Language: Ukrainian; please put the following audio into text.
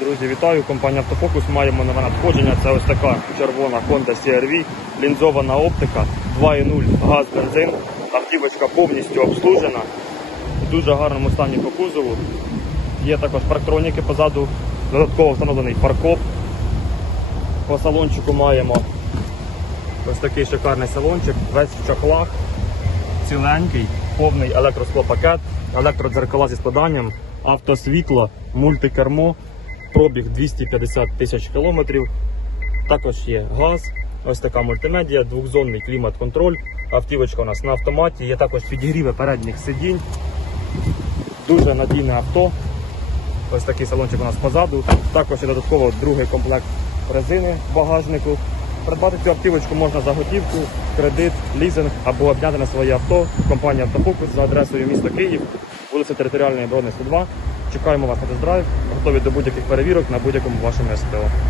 Друзі, вітаю! Компанія Автофокус. Маємо нове надходження. Це ось така червона Honda CR-V, лінзована оптика, 2.0 газ бензин. Автівочка повністю обслужена. В дуже гарному стані по кузову. Є також парктроніки позаду, додатково встановлений паркоп. По салончику маємо ось такий шикарний салончик, весь в чохлах, ціленький, повний електросклопакет, електродзеркала зі складанням, автосвітло, мультикермо, пробіг 250 тисяч кілометрів. Також є газ, ось така мультимедіа, двохзонний клімат-контроль. Автівочка у нас на автоматі, є також підігріви передніх сидінь. Дуже надійне авто. Ось такий салончик у нас позаду. Також є додатково другий комплект резини в багажнику. Придбати цю автівочку можна за готівку, кредит, лізинг або обняти на своє авто. Компанія Автофокус за адресою місто Київ, вулиця Територіальної оборони 102. Чекаємо вас на тест-драйв, готові до будь-яких перевірок на будь-якому вашому СТО.